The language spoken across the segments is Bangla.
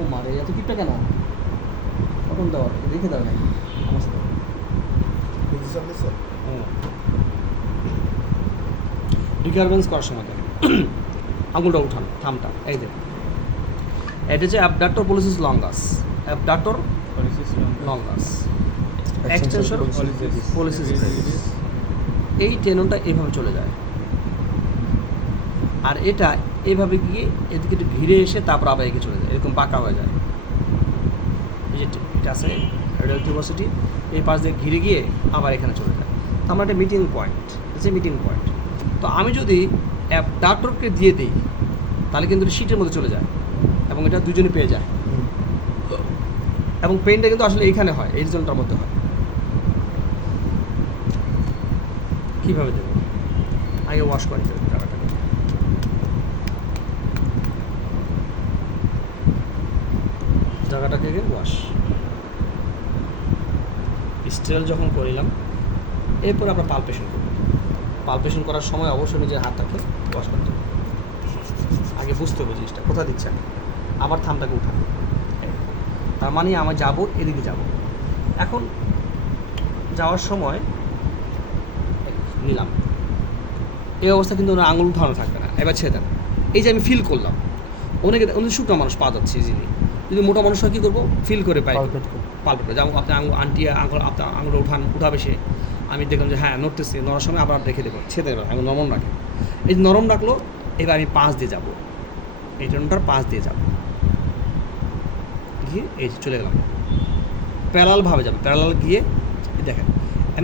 ও মারে এত কিপটা কেন? কখন দেওয়ার রেখে দাও নাকি আমার সাথে? রিকারভেন্স করার সময় দেখেন আঙুলটা উঠান, থামটা এই দেখুন, এটা হচ্ছে abductor policies longus, abductor longus, extension policies Brevis. এই টেননটা এইভাবে চলে যায়, আর এটা এইভাবে গিয়ে এদিকে একটু ঘিরে এসে তারপর আবার এগিয়ে চলে যায়, এরকম বাঁকা হয়ে যায়। এই যে এটা আছে রেডিয়াল টিউবাসিটি, এই পাশ দিয়ে ঘিরে গিয়ে আবার এখানে চলে যায়। তো আমার একটা মিটিং পয়েন্ট, হচ্ছে মিটিং পয়েন্ট। তো আমি যদি অ্যাবডাক্টরকে দিয়ে দিই তাহলে কিন্তু শীটের মধ্যে চলে যায় এবং এটা দুজনে পেয়ে যায়, এবং পেনটা কিন্তু আসলে এইখানে হয়, এই রিজনটার মধ্যে হয়। কীভাবে দেবো? আগে ওয়াশ করে দেবো জায়গাটাকে। জায়গাটাকে আগে ওয়াশ, স্টেল যখন করিলাম এরপর আমরা পালপেশন করব। পালপেশন করার সময় অবশ্যই নিজের হাতটাকে ওয়াশ করতে হবে। আগে বুঝতে হবে জিনিসটা কোথা দিচ্ছে, আবার থামটাকে উঠানো। তার মানে আমার যাবো এদিকে যাব। এখন যাওয়ার সময় নিলাম, এই অবস্থা কিন্তু ওনার আঙুল উঠানো থাকবে না। এবার ছেড়ে দেন। এই যে আমি ফিল করলাম, অনেকে অনেক শুকনো মানুষ পা যাচ্ছে ইজিলি, যদি মোটা মানুষ হয় কী করবো, ফিল করে পাই পাল্পেট। যেমন আপনি আন্টি আপনার আঙুল উঠাবে সে, আমি দেখলাম যে হ্যাঁ নড়তেছি, নড়ার সময় আবার রেখে দেবো, ছেড়ে দেবেন, আঙুল নরম রাখে। এই যে নরম রাখলো, এবার আমি পাঁচ দিয়ে যাবো, এই টনটার পাঁচ দিয়ে যাবো, গিয়ে এই চলে গেলাম, প্যারালালভাবে যাবে। প্যারালাল গিয়ে দেখেন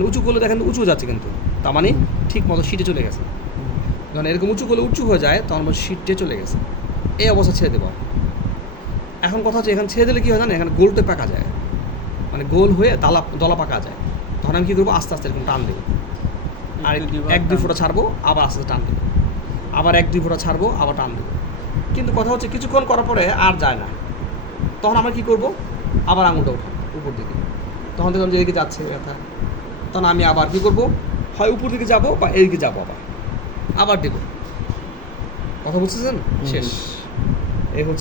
উঁচু করলে দেখেন উঁচু যাচ্ছে, কিন্তু তার মানে ঠিক মতো সিটে চলে গেছে। যখন এরকম উঁচু করলে উঁচু হয়ে যায় তখন আমার সিটে চলে গেছে, এই অবস্থা ছেড়ে দেবো। এখন কথা হচ্ছে এখানে ছেড়ে দিলে কী হয় জানেন, এখানে গোলটা পাকা যায়, মানে গোল হয়ে দলা পাকা যায়। তখন আমি কী করবো, আস্তে আস্তে এরকম টান দেবো, আর 1-2 ফোঁটা ছাড়বো, আবার আস্তে আস্তে টান দেবো, আবার 1-2 ফোঁটা ছাড়বো, আবার টান দেবো। কিন্তু কথা হচ্ছে কিছুক্ষণ করার পরে আর যায় না, তখন আমরা কী করবো, আবার আঙুলটা উঠাবো উপর দিকে। তখন দেখলাম যে এদিকে যাচ্ছে ব্যথা, তখন আমি আবার কী করবো, হয় উপর দিকে যাবো বা এদিকে যাবো, আবার দেবো। কথা বুঝতেছেন? শেষ।